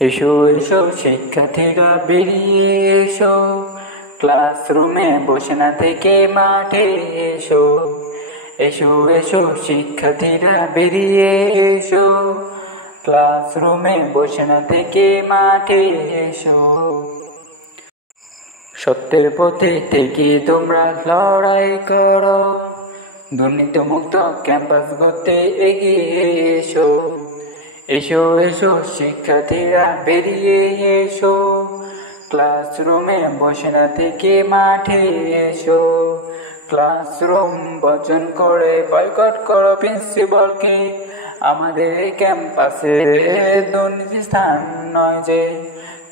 এসো এসো শিক্ষার্থীরা বেরিয়ে এসো, ক্লাসরুমে বসে না থেকে মাঠে এসো। এসো এসো শিক্ষার্থীরা বেরিয়ে এসো, ক্লাসরুমে বসে না থেকে মাঠে এসো। সত্যের পথে থেকে তোমরা লড়াই করো, দুর্নীতিমুক্ত ক্যাম্পাস গড়তে এগিয়ে এসো। এসো এসো শিক্ষার্থীরা বেরিয়ে এসো, ক্লাসরুমে বসে না থেকে মাঠে এসো। ক্লাসরুম বর্জন করে বয়কট করো প্রিন্সিপালকে, আমাদের ক্যাম্পাসে দুর্নীতি স্থান নয় যে।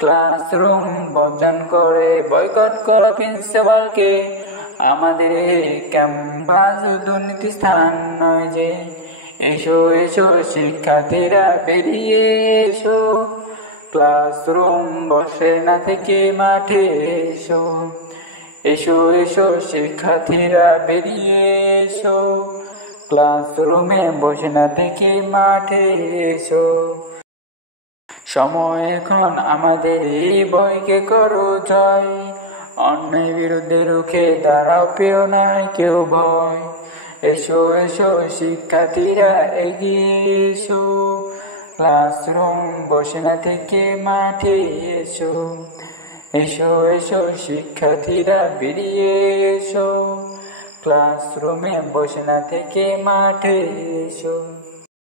ক্লাসরুম বর্জন করে বয়কট করো প্রিন্সিপালকে, আমাদের ক্যাম্পাস দুর্নীতি স্থান নয় যে। এসো এসো শিক্ষার্থীরা বেরিয়ে এসো, ক্লাসরুম বসে না থেকে মাঠে এসো। এসো এসো শিক্ষার্থীরা বেরিয়ে এসো, ক্লাসরুমে বসে না থেকে মাঠে এসো। সময় এখন আমাদের, এই বইকে করো জয়, অন্যায় বিরুদ্ধে রুখে দাঁড়াও, পেও নাই কেউ ভয়। এসো এসো শিক্ষার্থীরা এগিয়ে এসো, ক্লাসরুম বসে না থেকে মাঠে এসো। এসো এসো শিক্ষার্থীরা বেরিয়ে এসো, ক্লাসরুমে বসে না থেকে মাঠে এসো।